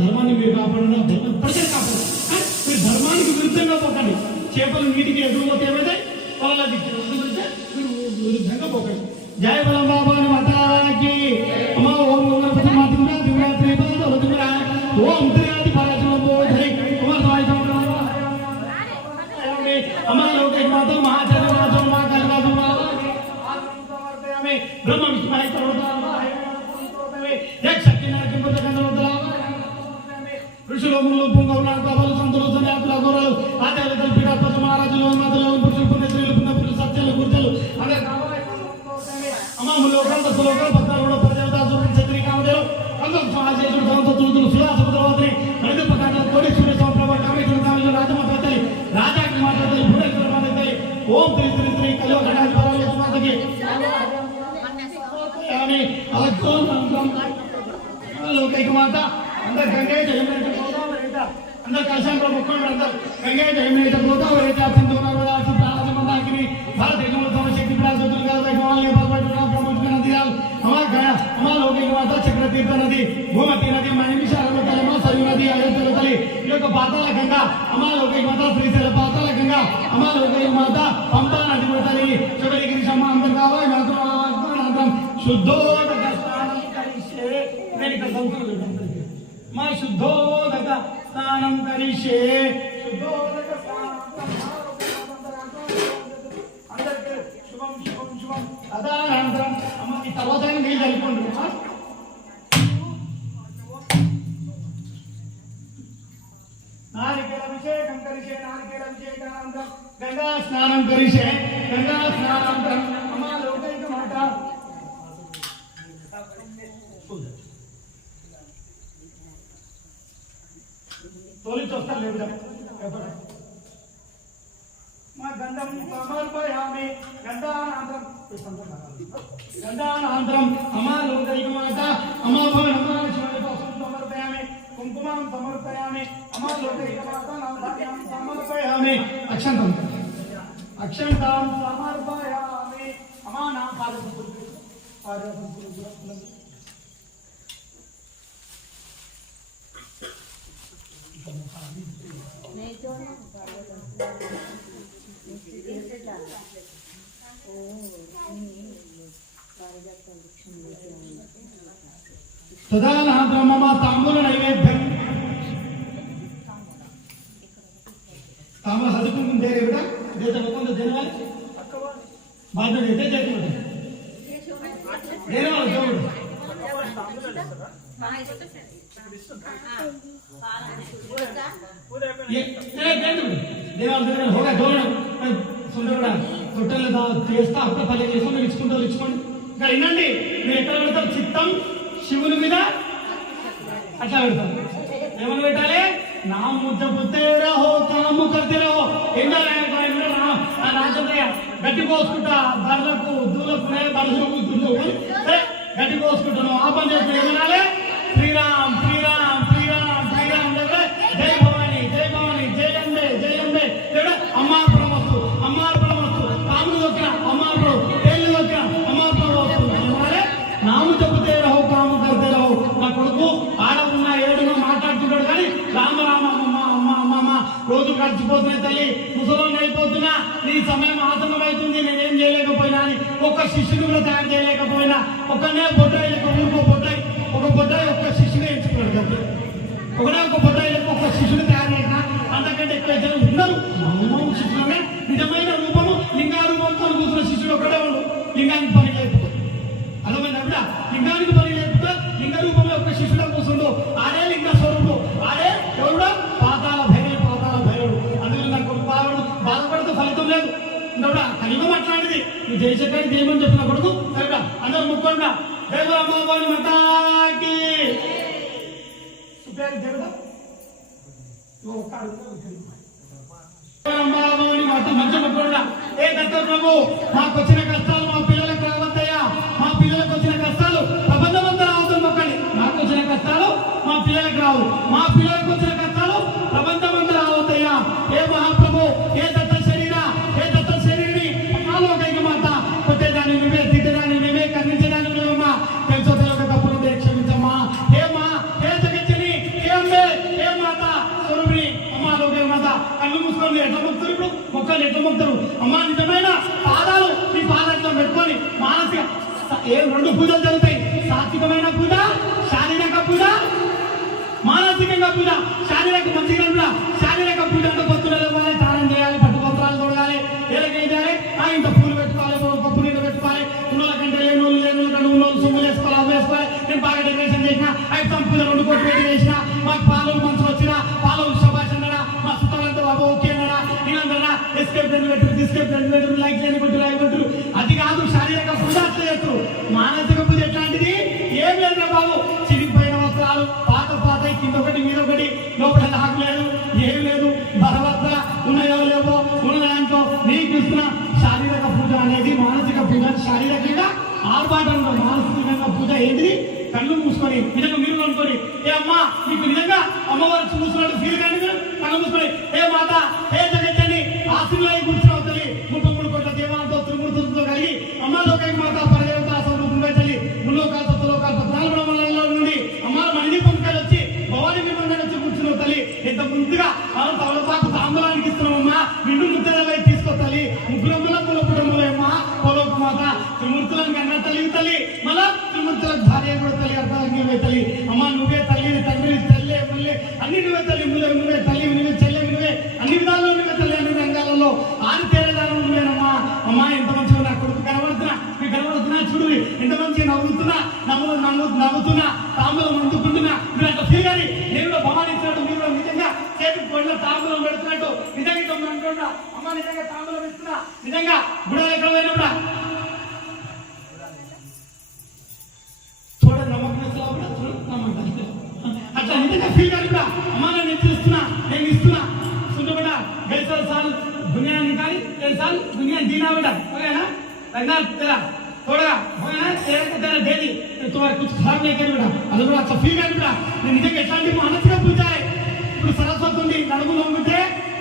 ధర్మాన్ని మీరు కాపాడండి, ధర్మం ప్రజలు కాపాడు. మీరు ధర్మానికి విరుద్ధంగా పోకండి. చేపలు నీటికి ఎదురుపోతే ఏమైతే వాళ్ళకి విరుద్ధంగా పోకండి. జయ బలం బాబాని మాతాకి. అమ్మ ఓం గణపతి మాతృగా దివ్యా శ్రీపద ఓం త్రియాది పరాజనమో ధరి కుమార్ సాయి అమ్మ లోకేష్ మాత మహాచర్య రాజు మా కలరాజు బ్రహ్మ విష్ణు ఋషులు ముళ్ళు పుంగవులు కబలు సంతులు సన్యాసులు అఘోరాలు ఆచార్యులు పీఠాపతి మహారాజులు మాతలు పురుషులు పుణ్యశ్రీలు పుణ్యపురులు సత్యాలు గుర్జలు అదే అమ్మాము లోకాంత సులోకాలు పద్నాలుగు ప్రజాదాసులు క్షత్రి కామదేవు అందరూ సమాజేశ్వరు ధనంతులు సులాసముద్రవతి ప్రతిపకాండ కోడేశ్వరి సంప్రభ కామేశ్వరి కామేశ్వర రాజమాతలి రాజాకి మాతలి భువనేశ్వర మాతలి ఓం త్రి త్రి త్రి కలో గణాధి పరాలు మాతకి ఆమె అలకో మంత్రం లోకైక మాత अंदर गंगे जयमेट गोदावरीता अंदर कलशांतर मुक्कोंड अंदर गंगे जयमेट गोदावरीता सिंधुनागोदा प्राणसंबंधाकिनी भारत देशमुख शक्ति प्राण दुर्गा वैभवाल नेपाल पटना ब्रह्मपुत्र नदीयाल हमारा गया हमारा लोकैक माता चक्रतीर्थ नदी गोमती नदी मणिमिषारलो कलमा सरयू नदी अयोध्या तली इलोक पाताल गंगा हमारा लोकैक माता श्रीशैल पाताल गंगा हमारा लोकैक माता पंपा नदी तली शबरिगिरी शम्मा अंदर कावाय मातृ शुद्धोदक स्नानं करिष्ये నేను సంస్కృతం मैं शुद्धोदक स्नानं करिष्ये शुद्धोदक अंदर शुभम शुभम शुभम तदनंतरम अम्म ఈ తర్వాత నీళ్ళు చల్లుకోండి नारिकेलाभिषेकं करिष्ये नारिकेलाभिषेकानन्तरं गंगा स्नानं करिष्ये गंगा स्नानानन्तरं अम्म लोकैक माता तोली चोस्ता ले बेटा मैं गंधम समर्पयामि गंधानान्तरम अम्मा लोकैक माता अम्मा भवनम्मा शिवाय पासं समर्पयामि कुंकुमं समर्पयामि अम्मा लोकैक माता नामधार्यं समर्पयामि अक्षंतं समर्पयामि अम्मा नाम पादपुर तदनन्तरं मम ताम्बूल नैवेद्यं ताम्बूल हदकुं दे रे बेटा देते लोगों को देने वाले बाद में देते जाते बेटा देने वाले जो ये देवाल देने होगा दोनों सुन बेटा होटल दा చేస్తా అప్పుడు పల్లె చేసుకొని ఇచ్చుకోండి ఇంకా వినండి మీరు ఎక్కడ పెడతారు చిత్తం శివుని మీద అట్లా పెడతారు ఏమని పెట్టాలి నా ముద్ద పుత్తే రహో కాము కర్తే రహో ఏంటో రాజదయ గట్టి కోసుకుంటా బర్లకు దూలకు బర్లకు దూలకు గట్టి కోసుకుంటాను ఆ పని చేస్తే ఏమనాలి శ్రీరామ్ శ్రీరామ్ శ్రీరామ్ శ్రీరామ్ దగ్గర జై భవాని జై భవాని జై అంబే ఇక్కడ అమ్మార్పణం వస్తు అమ్మార్పణం వస్తు కాములు దొక్కిన అమ్మార్పణం తేళ్ళు దొక్కిన అమ్మార్పణం వస్తు నాము చెబితే రహో కాము కర్తే రహో నా కొడుకు ఆడ ఉన్న ఏడుగా మాట్లాడుతున్నాడు కానీ రామ రామ అమ్మ అమ్మ అమ్మ రోజు గడిచిపోతున్నాయి తల్లి ముసలోని అయిపోతున్నా నీ సమయం ఆసనం అవుతుంది నేనేం చేయలేకపోయినా అని ఒక్క శిష్యుని కూడా తయారు చేయలేకపోయినా ఒకనే బొడ్డాయి ఊరుకో బొడ్డాయి ఒక బొడ్డాయి ఒక్క శిష్యుని ఎంచుకున్నాడు ఒకనే ఒక బొడ్డాయి ఒక్క శిష్యుని తయారు చేసిన అంతకంటే ఎక్కువ జనం ఉన్నారు మౌనం శిష్యులనే నిజమైన రూపము లింగారూపంతో కూర్చున్న శిష్యుడు ఒకటే ఉండు లింగానికి పని లేకపోతే అర్థమైందా లింగానికి పని లేకపోతే లింగ రూపంలో ఒక శిష్యుడు కూర్చుండు ఆడే లింగ స్వరూపుడు ఆడే ఎవడు పాతాల భైరవుడు అందులో నాకు కొడుకు బాధపడితే ఫలితం లేదు ఇంకా కలిగం అట్లాంటిది నువ్వు జయశక్కడికి చేయమని చెప్పిన కొడుకు సరిగా అందరూ ముక్కుండా దేవరామోని మతాకి మంచి ముక్కుండా ఏ దత్త ప్రభు మాకు వచ్చిన కష్టాలు మా పిల్లలకు రావద్దయ్యా మా పిల్లలకు వచ్చిన కష్టాలు ప్రబంధమంతా రావద్దు మొక్కండి మాకు వచ్చిన కష్టాలు మా పిల్లలకు రావు మా పిల్లలకు వచ్చిన కష్టాలు ప్రబంధమంతా రావద్దయ్యా ఏ మహాప్రభు ఏ దత్త శరీరి లోకైక మాత కొట్టేదాన్ని నువ్వే తిట్టదాన్ని నువ్వే ఖండించదాన్ని నువ్వేమా తెలుసో తెలియక తప్పులు క్షమించమ్మా హే మా హే జగచ్చని హే అమ్మ మొక్కుతారు. అమ్మా నిజమైన పాదాలు మీ పాదాల్లో పెట్టుకొని మానసిక రెండు పూజలు జరుగుతాయి. సాత్వికమైన పూజ, శారీరక పూజ, మానసికంగా పూజ. శారీరక మంచిగా కూడా శారీరక పూజ అంటే పొత్తులు ఇవ్వాలి, దానం చేయాలి, పట్టుపత్రాలు తొడగాలి, ఏలకేం చేయాలి, ఇంత పూలు పెట్టుకోవాలి, పప్పు నీళ్ళు పెట్టుకోవాలి, ఉన్నోళ్ళ కంటే లేనోళ్ళు కంటే ఉన్నోళ్ళు సొమ్ములు వేసుకోవాలి, అవి వేసుకోవాలి. నేను బాగా డెకరేషన్ చేసిన, 5 సంపూజ 2 కోట్లు పెట్టి చేసిన, మాకు పాలు మంచి వచ్చిన పాలు శబాష్ అన్నాడా, మా చుట్టాలంతా బాబు ఓకే అన్నాడా, నేనందరా ఎస్కేప్ జనరేటర్ లైక్ చేయబట్టు రాయబట్టు. అది కాదు శారీరక పూజ అట్లా చేస్తారు. మానసిక పూజ ఎట్లాంటిది ఏం లేదు బాబు. చిరిగిపోయిన వస్త్రాలు పాత కింద ఒకటి మీద ఒకటి, లోపల నాకు లేదు ఏం లేదు, బలవత్ర ఉన్నాయో లేవో ఉన్న దాంట్లో నీకు ఇస్తున్న శారీరక పూజ అనేది మానసిక పూజ. శారీరకంగా ఆర్భాటం, మానసికంగా పూజ ఏంటి? కళ్ళు మూసుకొని నిజంగా మీరు అనుకోని, ఏ అమ్మా మీకు నిజంగా అమ్మవారు చూసినట్టు ఫీల్ కానీ మీరు కళ్ళు మూసుకొని, ఏ మాత ఏ జగచ్చండి ఆశీర్వాదం కూర్చున్నావు తల్లి, 33 కోట్ల దేవాలతో త్రిమూర్తులతో కలిగి అమ్మలోకి మాత పరదేవత స్వరూపంగా తల్లి ముల్లోకాల తత్వలోకాల 14 మండలంలో నుండి అమ్మ మణిపంకాయలు వచ్చి భవాని విమంగా వచ్చి కూర్చున్నావు తల్లి. ఎంత ముందుగా తవలపాకు తాంబూలానికి ఇస్తున్నామమ్మా, నిండు ముద్దలపై తీసుకోవాలి. ముగ్గురమ్మల కులపురమ్మలమ్మా పోలోక మాత త్రిమూర్తులను కన్నా తల్లి తల్లి, మళ్ళా త్రిమూర్తులకు భార్య కూడా తల్లి, అర్థాంగివే తల్లి. అమ్మ నువ్వే తల్లి, తండ్రి తల్లి, మళ్ళీ అన్ని నువ్వే తల్లి, నువ్వే తల్లి, నువ్వే చెల్లె, నువ్వే అన్ని విధాల్లో నువ్వే తల్లి, అన్ని రంగాలలో ఆరు తేరేదానం నువ్వేనమ్మా. అమ్మ ఎంత మంచిగా నా కొడుకు కనబడుతున్నా, మీకు కనబడుతున్నా చూడు, ఎంత మంచిగా నవ్వుతున్నా, నవ్వుతున్నా, తాంబూలం అందుకుంటున్నా. మీరు అంత ఫీల్ కానీ నేను భవానిచ్చినట్టు మీరు నిజంగా చేతికి పడిన తాంబూలం పెడుతున్నట్టు నిజంగా అంటున్నా. అమ్మ నిజంగా తాంబూలం ఇస్తున్నా, నిజంగా గుడలు ఎక్కడ పోయినప్పుడు చూడండి నమ్మకం అట్లా నిజంగా ఫీల్ కానీ కూడా అమ్మ నేను చూస్తున్నా, నేను ఇస్తున్నా. सुनबेटा गैसर साल दुनिया निकाली 3 साल दुनिया जीना बेटा हो गया ना, रंगा तेरा थोड़ा हो गया ना, तेरे को तेरा दे दी तो तुम्हारा कुछ खराब नहीं कर बेटा. అది కూడా సఫీగా बेटा నేను నిజంగా ఎట్లాంటి మానసిక పూజ. ఇప్పుడు సరస్వతి ఉంది నడుములో ఉంటే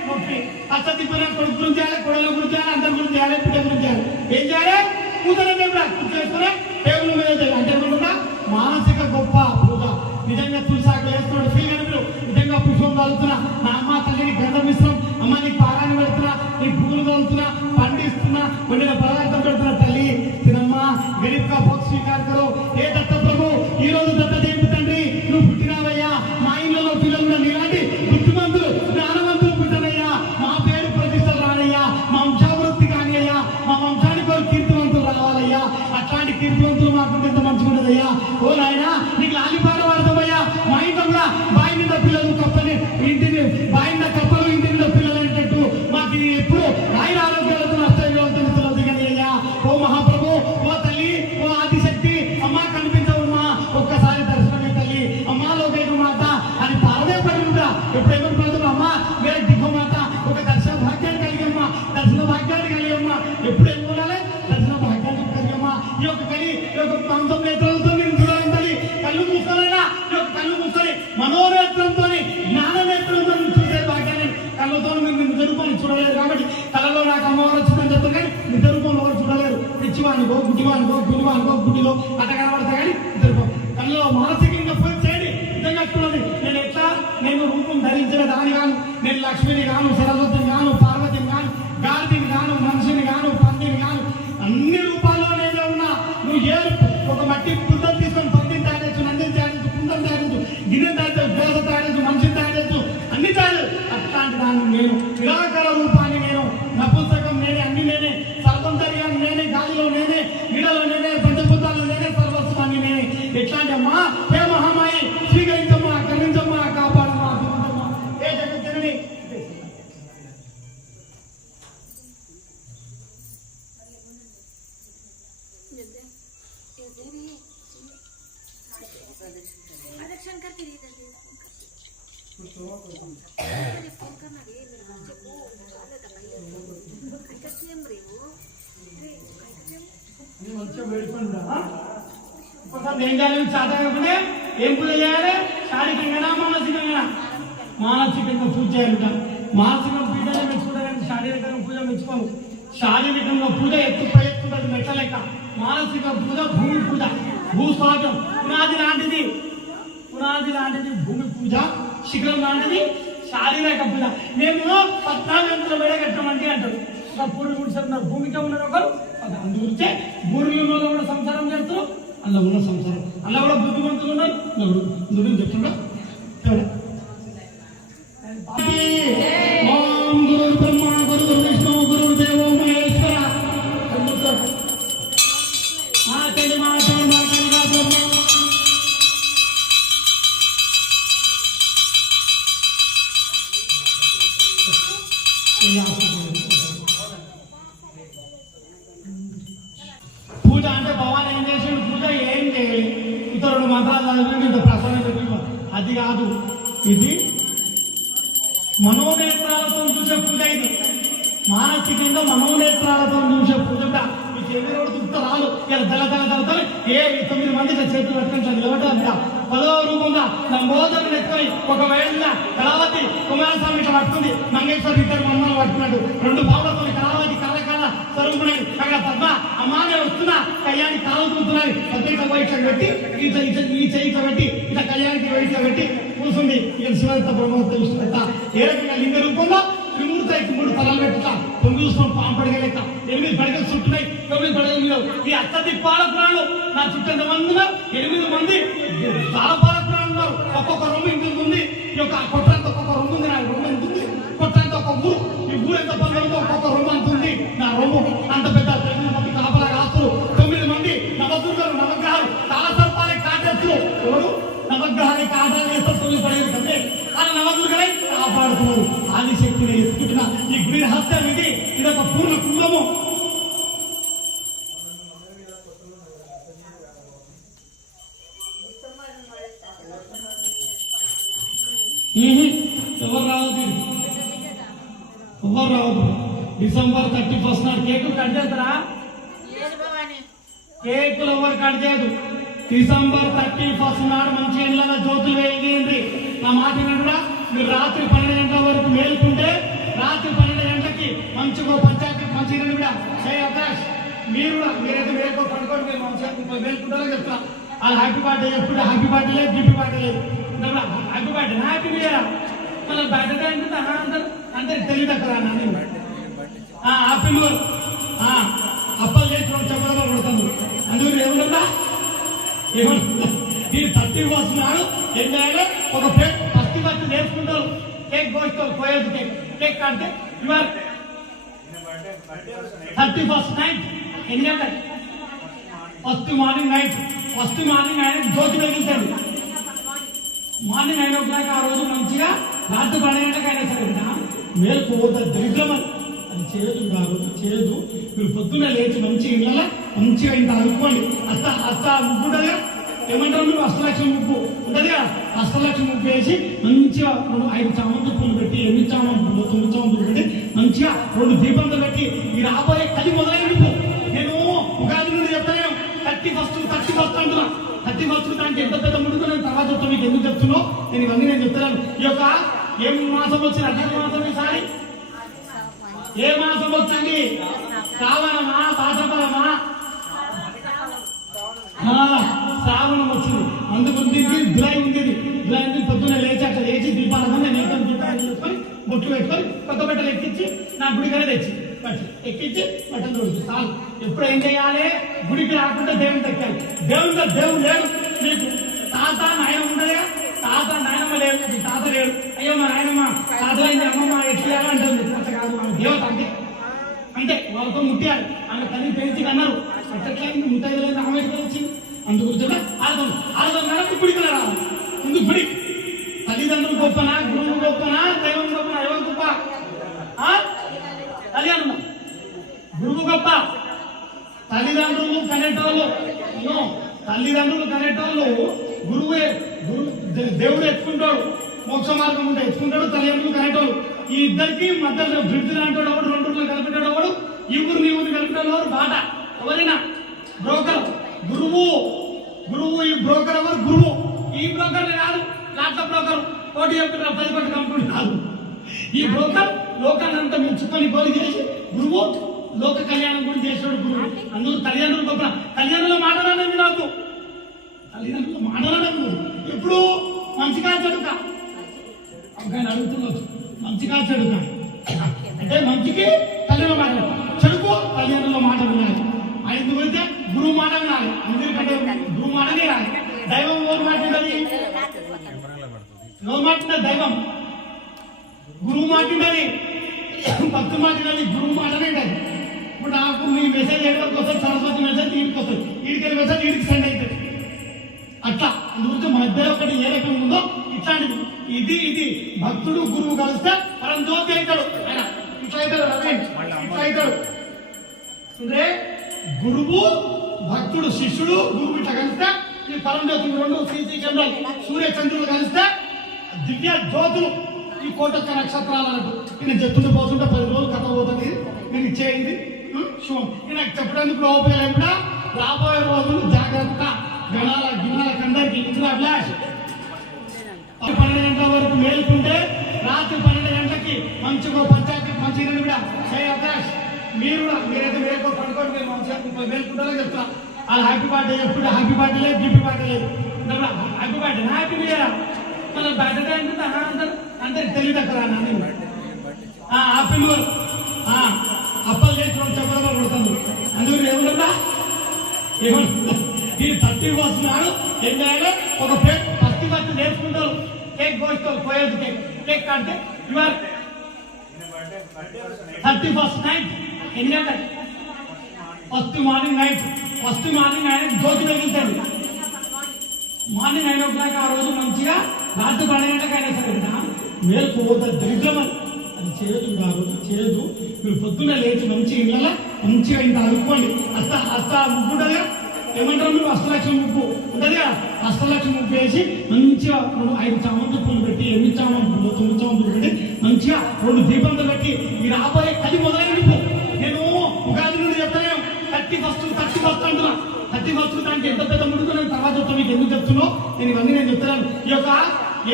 నొప్పి, అచ్చతిపోయిన కొడుకు గురించి చేయాలి, కొడల గురించి చేయాలి, అందరి గురించి చేయాలి, పిల్ల గురించి చేయాలి. ఏం చేయాలి? పూజలు కూడా పూజ చేసుకుని టేబుల్ మీద చేయాలి. అంటే కూడా మానసిక గొప్ప పూజ. నిజంగా తులసాకు వేస్తున్నాడు ఫీల్ కానీ మీరు నిజంగా పుష్పం కలుగుతున్నా, నా అమ్మ తల్లిని గంధం ఇస్తున్నాం, అమ్మ నీకు పారాన్ని పెడుతున్నా, నీ పువ్వులు కలుగుతున్నా, పండిస్తున్నా, వండిన పదార్థం పెడుతున్నా. తల్లి తినమ్మా, గరీబ్ కా భోగ్ స్వీకార్ కరో. ఏ దత్త ప్రభు ఈ రోజు దత్త జయంతి తండ్రి నువ్వు పుట్టినావయ్యా, మా ఇళ్ళలో పిల్లలు కూడా నీలాంటి బుద్ధిమంతులు జ్ఞానవంతులు పుట్టనయ్యా, మా పేరు ప్రతిష్టలు రానయ్యా, మా వంశాభివృద్ధి కానీ అయ్యా, మా వంశానికి ఒక కీర్తివంతులు రావాలయ్యా. అట్లాంటి కీర్తివంతులు మాకు ఎంత మంచిగా ఉండదయ్యా. ఓ నాయన నీకు లాలిపాట వాడతామయ్యా. మా ఇంట్లో కూడా బాయి నిండా పిల్లలు కప్పని ఇంటిని బాయి నిండా కప్పలు ఇంటి నిండా పిల్లలు అనేటట్టు మాకు ఎప్పుడు ఆయన ఆరోగ్యాలతో నష్టం కానీ అయ్యా. ఓ మహాప్రభు, ఓ తల్లి, ఓ ఆదిశక్తి, అమ్మ కనిపించవమ్మా, ఒక్కసారి దర్శనమే తల్లి, అమ్మా లోకైక మాత అని పారదే పడి కూడా ఎప్పుడు ఎవరు పడుతుంది అమ్మా వేరే దిగ్గ మాత ఒక దర్శన భాగ్యాన్ని కలిగమ్మా, దర్శన భాగ్యాన్ని కలిగమ్మా. ఎప్పుడు ఏం ఉండాలి? దర్శన భాగ్యాన్ని కలిగమ్మా. ఈ యొక్క కలి ఈ యొక్క ప్రాంతం నేత్రాలతో నేను చూడాలి తల్లి. కళ్ళు మూసుకోనైనా ఈ యొక్క కళ్ళు మూసుకొని మనోనేత్రంతో జ్ఞాన నేత్రంతో చూసే భాగ్యాన్ని కళ్ళతో మీరు నిజ రూపాన్ని చూడలేదు కాబట్టి కళ్ళలో నాకు అమ్మవారు వచ్చిందని చెప్తారు కానీ నిజ రూపంలో ఎవరు చూడలేరు. పిచ్చివానికో గుడ్డివానికో గుడివానికో గుడిలో అట్ట కనబడతా కానీ నిజ రూపం కళ్ళలో మానసికంగా పోయి చేయండి. నిజంగా చూడండి, నేను ఎట్లా నేను రూపం ధరించిన దాని గాను, నేను లక్ష్మిని గాను, సరస్వతిని గాను, పార్వతిని గాను, గాడిని గాను, మనిషిని గాను, పందిని గాను, అన్ని రూపాల్లో నేనే ఉన్నా. నువ్వు ఏ ఒక మట్టి పుంతం తీసుకొని పందిని తయారు, నందిని తయారు, పుంతం తయారు, గిన్నె తయారు, దోశ తయారు, మనిషిని తయారు, అన్ని తయారు. అట్లాంటి దాన్ని నేను నిరాకార రూపాన్ని నేను, నపుంసకం నేనే, అన్ని నేనే, సర్వంతర్యాన్ని నేనే, గాలిలో నేనే, నీడలో నేనే, పంచభూతాలు నేనే, సర్వస్వాన్ని నేనే. ఎట్లాంటి అమ్మా హే మహామాయి స్వీకరించమ్మా, కరుణించమ్మా, కాపాడమ్మా, అభివృద్ధమ్మా. ఏ జగజ్జనని प्रदक्षिण करके ఏం చేయాలి? చాతా కాకుండా ఏం పూజ చేయాలి? శారీరకంగా మానసికంగా? మానసికంగా పూజ చేయాలి. మానసిక పూజ మెచ్చుకుంటారు, శారీరకంగా పూజ మెచ్చుకోను. శారీరకంగా పూజ ఎత్తుపై ఎత్తుంటది మెట్ల లెక్క. మానసిక పూజ భూమి పూజ, భూస్వాగం, పునాది లాంటిది, పునాది లాంటిది భూమి పూజ, శిఖరం లాంటిది శారీరక పూజ. మేము 14 గంటల వేడ కట్టమంటే అంటారు. ఒక పూర్వ ఉన్నారు భూమికి ఉన్నారు ఒకరు అందుగురించే భూమిలో కూడా సంసారం చేస్తారు అలా ఉన్న సంసారం అలా కూడా బుద్ధిమంతులు ఉన్నారు నువ్వు చెప్తున్నా ఓం గురు బ్రహ్మ గురు విష్ణు గురు దేవో మహేశ్వర పూజ అంటే భగవాన్ ఏం చేసాడు పూజ ఏం చేయాలి ఇతరుడు మంత్రాలు చదివి ఇంత ప్రసన్న చెప్పి అది కాదు ఇది మనోనేత్రాలతో చూసే పూజ ఇది మానసికంగా మనోనేత్రాలతో చూసే పూజ ఈ చెవిలోడు తుప్త రాలు ఇలా తెల్ల ఏ 9 మంది చేతులు పెట్టుకుంటాను నిలబడ్డా 10వ రూపంగా నంబోదరు ఎత్తుకొని ఒకవేళ కళావతి కుమారస్వామి ఇట్లా పట్టుకుంది మంగేశ్వరి ఇద్దరు మమ్మల్ని పట్టుకున్నాడు 2 బావులతో కళావతి కాలకాల స్వరూపున్నాయి అక్కడ పద్మ అమ్మానే వస్తున్నా కళ్యాణి కాలు కూతున్నాయి పత్రిక వైట్ల పెట్టి ఈ చేయిక పెట్టి ఇట్లా కళ్యాణికి వైట్ల పెట్టి కూర్చుంది ఇక శివత బ్రహ్మత విష్ణుత ఏ రకంగా లింగ రూపంలో త్రిమూర్తి 3 తలలు పెట్టుతా తొంగి చూసుకొని పాంపడిగా లెక్క 8 పడగలు చుట్టున్నాయి 9 పడగలు మీద ఈ అత్తది పాలకురాలు నా చుట్టూ ఎంతమంది ఉన్నారు 8 మంది పాలకురాలు ఉన్నారు ఒక్కొక్క రొమ్ము ఇంత ఉంది ఈ యొక్క కొట్టంత ఒక్కొక్క రొమ్ము ఉంది నా రొమ్ము ఎంత ఉంది కొట్టంత ఒక ఊరు ఈ ఊరు ఎంత పనులు ఒక్కొక్క రొమ్ము అంత ఉంది నా రొమ్ము అంత పెద్ద 9 మంది కాపలా కాస్తులు 9 మంది నవదుర్గలు నవగ్రహాలు కాలసర్పాలే కాటేస్తులు ఎవరు నవగ్రహాన్ని కాటాలు వేస్తే 9 పడేది కంటే అలా నవదుర్గలై కాపాడుతున్నారు ఆదిశక్తిని ఎత్తుకుంటున్న ఈ గుడి రహస్యం ఇది ఇదొక పూర్ణ కుంభము ఎవరు రావద్దు డిసెంబర్ 31 నాడు కేకులు కట్ చేస్తారా కేకులు ఎవరు కట్ చేయదు డిసెంబర్ 31 నాడు మంచి ఇళ్ళ జ్యోతులు వేయండి నా మాట కూడా మీరు రాత్రి 12 గంటల వరకు మేలుకుంటే రాత్రి 12 గంటలకి మంచిగా పంచాయతీ మంచి కూడా అవకాశ్ మీరు మీరైతే మేలుకో పడుకోండి మీరు మంచిగా మేలుకుంటారో చెప్తా వాళ్ళు హ్యాపీ బర్త్డే చెప్పుకుంటే హ్యాపీ బర్త్డే లేదు గిఫ్ట్ బర్త్డే లేదు happy birthday happy new year మళ్ళీ బర్త్డే అంటే అందరూ అంటే తెలియదు అక్కడ హ్యాపీ న్యూ ఇయర్ అప్పలు చేసి చెప్పడం కొడుతుంది అందుకు ఏమన్నా ఈ 31 నాడు ఏం చేయాలి ఒక ప్లేట్ పత్తి పత్తి నేర్చుకుంటారు కేక్ కోస్తారు పోయేది కేక్ కాడితే ఇవాళ 31 నైట్ ఎన్ని గంటలు ఫస్ట్ మార్నింగ్ నైట్ ఆయన జ్యోతి వెలిగించాడు మార్నింగ్ 9 o'clock ఆ రోజు మంచిగా రాత్రి 12 గంటలకు అయినా సరే మేలుకు పోతుంది దరిద్రం అది చేయదు కాదు చేయదు మీరు పొద్దున్న లేచి మంచి ఇళ్ళ మంచిగా ఇంత అనుకోండి అస్త ముగ్గుంటుందిగా ఏమంటారు మీరు అష్టలక్ష్మి ముగ్గు ఉంటుందిగా అష్టలక్ష్మి ముగ్గు వేసి మంచిగా 5 చామంతి పూలు పెట్టి 8 చామంతి పూలు 9 చామంతి పూలు పెట్టి మంచిగా 2 దీపంతో పెట్టి ఈ రాబోయే కది మొదలైన నేను ఉగాది నుండి చెప్తాను 31 అంటున్నా 31 అంటే ఎంత పెద్ద ముందుకు నేను తర్వాత చెప్తాను మీకు ఎందుకు చెప్తున్నావు నేను ఇవన్నీ నేను చెప్తున్నాను ఈ యొక్క ఏం మాసం వచ్చింది అర్థం మాసం ఈసారి ఏ మాసం వచ్చింది శ్రావణమా భాద్రపదమా శ్రావణం వచ్చింది అందుకు జులై ఉంది పొద్దున్న లేచి అట్లా లేచి దీపాలన్నా నీతో దీపాలు చేసుకొని బొట్లు పెట్టుకొని కొత్త బట్టలు ఎక్కించి నా గుడికనే తెచ్చి ఎక్కించి బట్టలు తోడుతుంది చాలు ఎప్పుడు ఏం చేయాలి గుడికి రాకుండా దేవుని తెక్కాలి దేవుడు లేడు నీకు తాత నాయన ఉండదుగా తాత నాయనమ్మ లేదు తాత లేడు అయ్యో మా నాయనమ్మ తాతలైంది అమ్మమ్మ ఎట్లా అంటుంది అట్లా కాదు మన దేవత అంటే వాళ్ళతో ముట్టాలి ఆమె తల్లి పెంచి అన్నారు అట్లయింది ముట్టైదు ఆమె వచ్చింది అందుకు ఆడదాం గుడికి రావాలి ముందు గుడి తల్లిదండ్రులు గొప్పనా గురువు గొప్పనా దైవం గొప్పనా ఎవరు గొప్ప తల్లిదండ్రులు గురువు గొప్ప తల్లిదండ్రులు కనెక్టోళ్ళు గురువే దేవుడు ఎత్తుకుంటాడు మోక్ష మార్గం ఉంటే ఎత్తుకుంటాడు తల్లిదండ్రులు కనెక్టోళ్ళు ఈ ఇద్దరికి మధ్యలో బ్రిడ్జ్ అంటాడు ఎవడు 2 ఊర్లు కలిపిటాడు ఎవడు ఈ ఊరిని కలిపిటాడు ఎవరు బాట ఎవరైనా బ్రోకర్ గురువు ఈ బ్రోకర్ ఎవరు గురువు ఈ బ్రోకర్ కాదు ల్యాప్టాప్ బ్రోకర్ కోటి చెప్తున్నారు 10 కోట్ల కంపెనీ కాదు ఈ బ్రోకర్ లోకాన్ని అంతా మించుకొని పోలి చేసి గురువు లోక కళ్యాణం కూడా చేసాడు గురువు అందుకు తల్లిదండ్రులు గొప్ప తల్లిదండ్రులు మాట్లాడాలండి నాకు తల్లిదండ్రులు మాట్లాడాలి ఎప్పుడు మంచిగా చెడుక అబ్బాయిని అడుగుతుండొచ్చు మంచిగా చెడుక అంటే మంచికి తల్లి తల్లిదండ్రుల మాట చెడుకు తల్లిదండ్రుల మాట వినాలి. ఆయన గురించి గురువు మాట వినాలి. ఎందుకంటే గురువు మాటనే రాలి. దైవం ఎవరు మాట వినాలి? ఎవరు మాట వినాలి? దైవం. గురువు మాట వినాలి. భక్తు మాట వినాలి. గురువు మాటనే ఉండాలి. ఇప్పుడు నాకు మీ మెసేజ్ చేయడానికి వస్తుంది, సరస్వతి మెసేజ్ వీడికి వస్తుంది, వీడికి మెసేజ్ వీడికి సెండ్ అవుతుంది. అట్లా అందుగురించి మధ్యలో ఒకటి ఏ రకంగా ఉందో ఇట్లాంటిది. ఇది భక్తుడు గురువు కలిస్తే పరం జ్యోతి అవుతాడు. ఆయన ఇట్లా అవుతాడు, ఇట్లా అవుతాడు. అంటే గురువు భక్తుడు శిష్యుడు గురువు ఇట్లా కలిస్తే ఈ పరం జ్యోతి రెండు సీసీ కెమెరాలు సూర్య చంద్రులు కలిస్తే దివ్య జ్యోతులు ఈ కోటొక్క నక్షత్రాలు అన్నట్టు. నేను చెప్తుంటే పోతుంటే 10 రోజులు కథ పోతుంది. నేను ఇచ్చేయింది శుభం. నాకు చెప్పడానికి లోపల కూడా రాబోయే రోజులు జాగ్రత్త గిణాలకు అందరికీ ఇందులో అభిలాష్ 12 గంటల వరకు మేలుకుంటే రాత్రి 12 గంటలకి మంచిగా పంచాయతీ మంచిగా కూడా అభిలాష్ మీరు కూడా మీరైతే మేలుకో పడుకోండి. మీరు మంచిగా మేలుకుంటారో చెప్తా. వాళ్ళు హ్యాపీ బర్త్డే ఎప్పుడు హ్యాపీ బర్త్డే లేదు, గిఫ్ట్ బర్త్డే లేదు. Happy birthday happy new year మన బర్త్డే అంటే అందరికి తెలియదు అక్కడ హ్యాపీ న్యూ ఇయర్ అప్పలు చేసి చెప్పడం కొడుతుంది. అందుకు ఏమన్నా ఈ 30 వస్తున్నాడు. ఏం చేయాలి? ఒక ప్లేట్ 30 నేర్చుకుంటారు. కేక్ కోస్తారు, పోయేది కేక్ అంటే ఇవాళ 31st నైట్ ఎన్ని గంటలు? ఫస్ట్ మార్నింగ్ నైట్ జ్యోతి వెలుగుతాడు. మార్నింగ్ 9 o'clock ఆ రోజు మంచిగా రాత్రి 12 గంటలకు అయినా సరే మేలుకు పోతుంది. దరిద్రం అది చేయదు. ఆ రోజు చేయదు. మీరు పొద్దున్న లేచి మంచి ఇళ్ళ మంచిగా ఇంత అనుకోండి. హస్త ముగ్గుంటుందిగా ఏమంటారు మీరు? అష్టలక్ష్మి ముగ్గు ఉంటుంది కదా. అష్టలక్ష్మి ముగ్గు వేసి మంచిగా 5 చామంతి పూలు పెట్టి 8 చామంతి పూలు 9 చామంతి పూలు పెట్టి మంచిగా 2 దీపంతో పెట్టి ఈ రాబోయే కలి మొదలైన నేను ఉగాది నుండి చెప్తాను. 31st అంటున్నా. 31st దానికి ఎంత పెద్ద ముందుకు నేను తర్వాత చెప్తాను. మీకు ఎందుకు చెప్తున్నావు నేను ఇవన్నీ నేను చెప్తున్నాను. ఈ యొక్క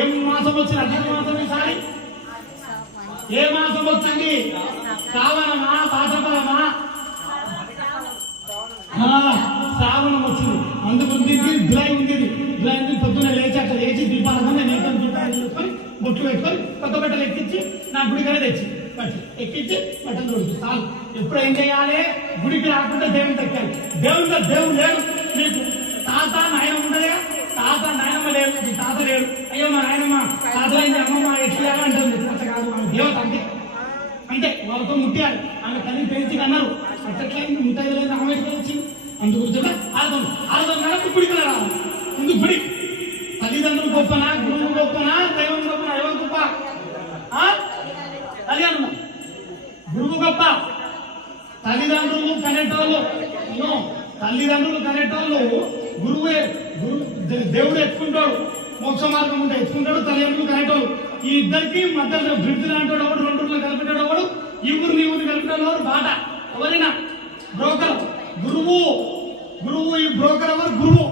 ఏం మాసం వచ్చింది? అధిక మాసం ఈసారి ఏ మాసం వచ్చింది? శ్రావణమా భాద్రపదమా? శ్రావణం వచ్చింది. అందుకు జులై ఉంది. జులై నుంచి పొద్దున్న లేచి అట్లా లేచి దీపాలన్నా నేతలు దీపాలు చేసుకొని బొట్లు పెట్టుకొని కొత్త బట్టలు ఎక్కించి నా గుడికనే తెచ్చి ఎక్కించి బట్టలు తొడుచు చాలు. ఎప్పుడు ఏం చేయాలి? గుడికి రాకుండా దేవుని తెక్కాలి. దేవుడు లేడు మీకు. తాత నాయన ఉండదుగా. తాత నాయనమ్మ లేడు, తాత లేడు. అయ్యో మా నాయనమ్మ తాతలైంది అమ్మమ్మ ఎట్లా అంటుంది. అంత కాదు, ఆమె దేవత అంతే. వాళ్ళతో ముట్టాలి. ఆమె తల్లి పెంచి అన్నారు. అట్లయింది ముట్టైదు ఆమె వచ్చింది. అందుగురించి ఆడదాం నడకు గుడికి రావాలి. ముందు గుడి. తల్లిదండ్రులు గొప్పనా, గురువు గొప్పనా, దైవం గొప్పనా? ఎవరు గొప్ప? తల్లిదండ్రులు. గురువు గొప్ప. తల్లిదండ్రులు కనెక్టోళ్ళు. తల్లిదండ్రులు కనెక్టోళ్ళు. గురువే దేవుడు ఎత్తుకుంటాడు. మోక్ష మార్గం ఉంటే ఎత్తుకుంటాడు. తల్లిదండ్రులు కనెక్టోళ్ళు. ఈ ఇద్దరికి మధ్యలో బ్రిడ్జ్ అంటాడు ఒకడు, 2 ఊర్లు కలిపిటాడు ఒకడు, ఈ ఊరిని కలిపిటాడు ఒకడు. బాట ఎవరైనా బ్రోకర్. గురువు ఈ బ్రోకర్ ఎవరు? గురువు.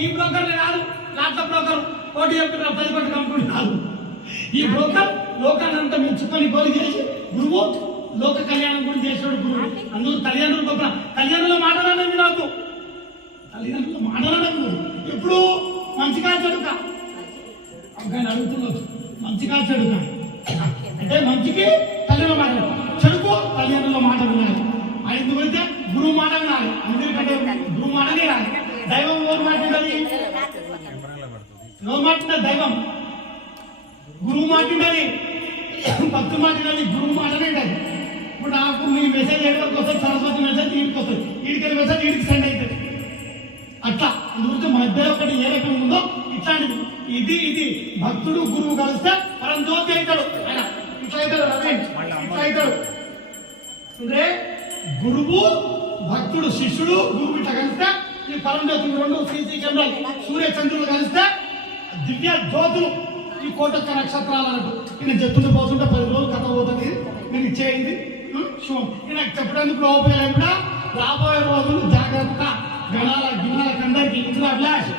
ఈ బ్రోకర్ కాదు, ల్యాప్టాప్ బ్రోకర్. కోటి చెప్తున్నారు 10 కోట్ల కంపెనీ కాదు. ఈ బ్రోకర్ లోకాన్ని అంతా మెచ్చుకొని కోరి చేసి గురువు లోక కళ్యాణం కూడా చేసాడు గురువు. అందుకు తల్లిదండ్రులు గొప్ప. తల్లిదండ్రుల మాటలనేది నాకు. తల్లిదండ్రుల మాటలనేది ఎప్పుడు మంచిగా చెడుక ఆయన అడుగుతున్నారు. మంచిగా చెడుక అంటే మంచికి తల్లిదండ్రుల మాట, చెడుకు తల్లిదండ్రుల మాట వినాలి. ఆయన గురించి గురువు మాట వినాలి. ఎందుకంటే గురువు మాటనే రాలి. దైవం ఎవరు మాట ఉండాలి? ఎవరు మాట ఉండాలి? దైవం. గురువు మాట ఉండాలి. భక్తు మాట ఉండాలి. గురువు మాటనే ఉండాలి. ఇప్పుడు నాకు మీ మెసేజ్ చేయడానికి వస్తుంది, సరస్వతి మెసేజ్ వీడికి వస్తుంది, వీడికి మెసేజ్ వీడికి సెండ్ అవుతుంది. అట్లా అందుగురించి మధ్యలో ఒకటి ఏ రకంగా ఉందో ఇట్లాంటిది. ఇది భక్తుడు గురువు కలిస్తే పరం జ్యోతి అవుతాడు. ఆయన ఇట్లా అవుతాడు, ఇట్లా అవుతాడు. అంటే గురువు భక్తుడు శిష్యుడు గురువు ఇట్లా కలిస్తే ఈ పరం జ్యోతి రెండు సీసీ కెమెరాలు సూర్య చంద్రులు కలిస్తే దివ్య జ్యోతులు ఈ కోటొక్క నక్షత్రాలు అన్నట్టు. నేను చెప్తుంటే పోతుంటే 10 రోజులు కథ పోతుంది. నేను ఇచ్చేయింది శుభం. నాకు చెప్పడానికి లోపల కూడా రాబోయే రోజులు జాగ్రత్త గిణాలకు అందరికీ ఇందులో అభిలాష్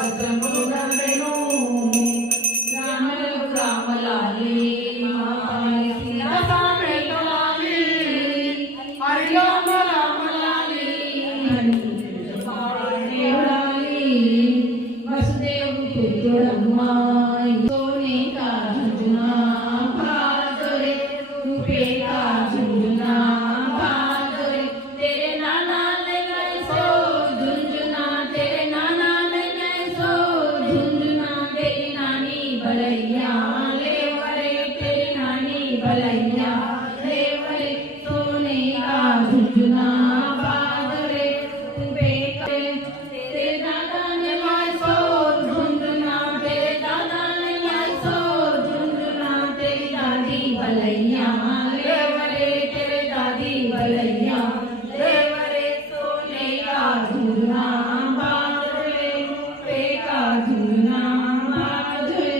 వస్త్రములు గండెను రామలకు రామలాలి మహాపాలి సీతారామలాలి హరిలో రామలాలి దేవుడాలి వసుదేవు పుత్రుడమ్మా సోనే కాజునా భాదరే రూపే కాజునా భాదరే तेरे नाना ले गए सो झुंझुना तेरे नाना ले गए सो झुंझुना तेरी नानी भलैया ले वरे तेरी नानी भलैया ले वरे सोने का झुंझुना बादरे पे तेरे दादा ने लाए सो झुंझुना तेरे दादा ने लाए सो झुंझुना तेरी दादी भलैया ले वरे तेरे दादी भलैया ले वरे सोने का झुंझुना बादरे पे का झुंझुना बादरे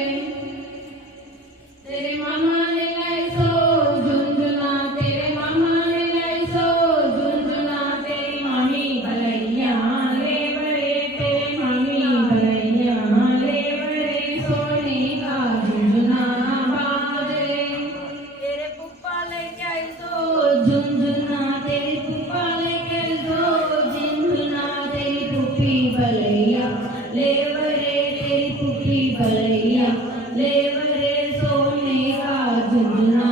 तेरे मामा ले गए सो झुंझुना तेरे मामा ले गए सो झुंझुना तेरी मामी भलैया ले बड़े तेरे मामी भलैया ले बड़े सोने का झुंझुना बादरे तेरे पुप्पा लेके आई सो झुंझुना तेरी पुप्पा लेके आई सो झुंझुना तेरी पुप्पी भलैया ले बड़े तेरी पुप्पी भलैया ले बड़े सोने का झुंझुना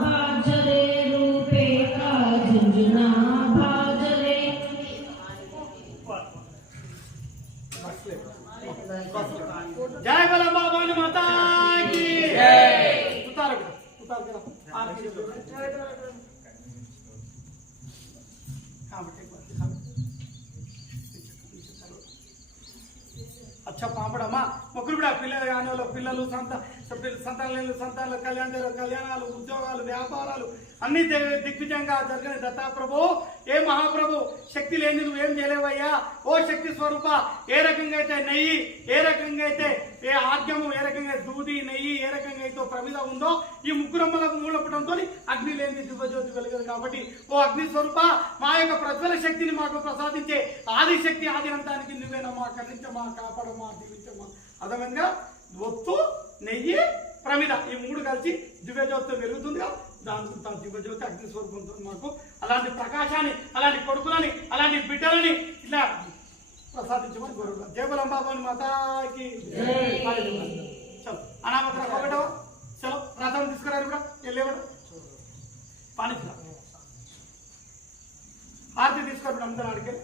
बाजरे रूपे का झुंझुना बाजरे जय बला बाबानी माता की जय। उतार के रखो आरती के दो। हाँ बेटे एक बार दिखा लो। अच्छा పాపడమ్మా మొక్కులు కూడా పిల్లలు కాని వాళ్ళు పిల్లలు సంతానాలు కళ్యాణాలు ఉద్యోగాలు వ్యాపారాలు అన్ని దిగ్విజయంగా జరిగిన దత్తాప్రభు ఏ మహాప్రభు శక్తి లేని నువ్వేం చేయలేవయ్యా ఓ శక్తి స్వరూప ఏ రకంగా అయితే నెయ్యి ఏ రకంగా అయితే ఏ ఆద్యము ఏ రకంగా దూది నెయ్యి ఏ రకంగా అయితే ప్రమిద ఉందో ఈ ముగ్గురమ్మలకు మూలపడంతో అగ్ని లేని దివ్యజ్యోతి వెలుగదు కాబట్టి ఓ అగ్ని స్వరూప మా యొక్క ప్రజ్వల శక్తిని మాకు ప్రసాదించే ఆది శక్తి ఆది అంతానికి నువ్వేనమ్మా కరించమా కాపాడమా దీవించమా అదనంగా ఒత్తు నెయ్యి ప్రమిద ఈ మూడు కలిసి దివ్యజ్యోతితో వెలుగుతుంది దాని దివ్యజ్యోతి అగ్ని స్వరూపంతో మాకు అలాంటి ప్రకాశాన్ని అలాంటి కొడుకులని అలాంటి బిడ్డలని ఇట్లా ప్రసాదించమని కోరుకుంటాం జయబలం బాబాని మాతాకి చలో అనామత ఒకటో చలో రథం తీసుకురారు కూడా వెళ్ళేవాడు పానికి హారతి తీసుకురాడు అందరూ అడిగారు